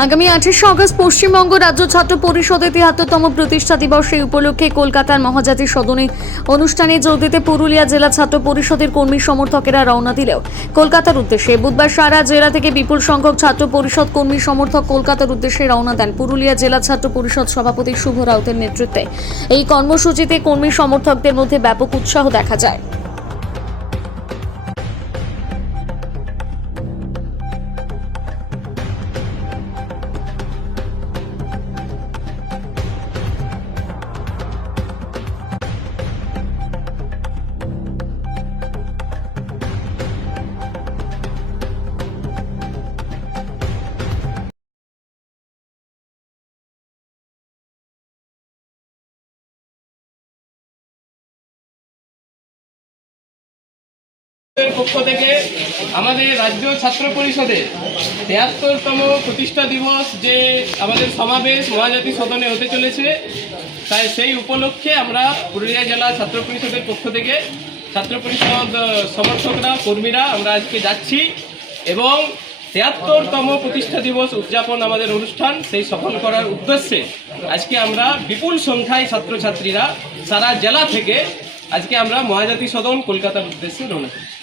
আগামী 28শে আগস্ট পশ্চিমবঙ্গ রাজ্য ছাত্র পরিষদের ৭৩তম প্রতিষ্ঠা দিবস এই উপলক্ষে কলকাতার মহাজাতি সদনে অনুষ্ঠানে যোগ দিতে পুরুলিয়া জেলা ছাত্র পরিষদের কর্মী সমর্থকেরা রওনা দিলেও কলকাতার উদ্দেশ্যে বুধবার সারা জেলা থেকে বিপুল সংখ্যক ছাত্র পরিষদ কর্মী সমর্থক কলকাতার উদ্দেশ্যে রওনা দেন। পুরুলিয়া জেলা ছাত্র পরিষদ সভাপতি শুভ রাউতের নেতৃত্বে এই কর্মসূচিতে কর্মী সমর্থকদের মধ্যে ব্যাপক উৎসাহ দেখা যায়। পক্ষ থেকে আমাদের রাজ্য ছাত্র পরিষদের ৭৩তম প্রতিষ্ঠা দিবস যে আমাদের সমাবেশ মহাজাতি সদনে হতে চলেছে, তাই সেই উপলক্ষে আমরা পুরুলিয়া জেলা ছাত্র পরিষদের পক্ষ থেকে ছাত্র পরিষদ সমর্থকরা কর্মীরা আমরা আজকে যাচ্ছি এবং ৭৩তম প্রতিষ্ঠা দিবস উদযাপন আমাদের অনুষ্ঠান সেই সফল করার উদ্দেশ্যে আজকে আমরা বিপুল সংখ্যায় ছাত্রছাত্রীরা সারা জেলা থেকে আজকে আমরা মহাজাতি সদন কলকাতার উদ্দেশ্যে রওনা করি।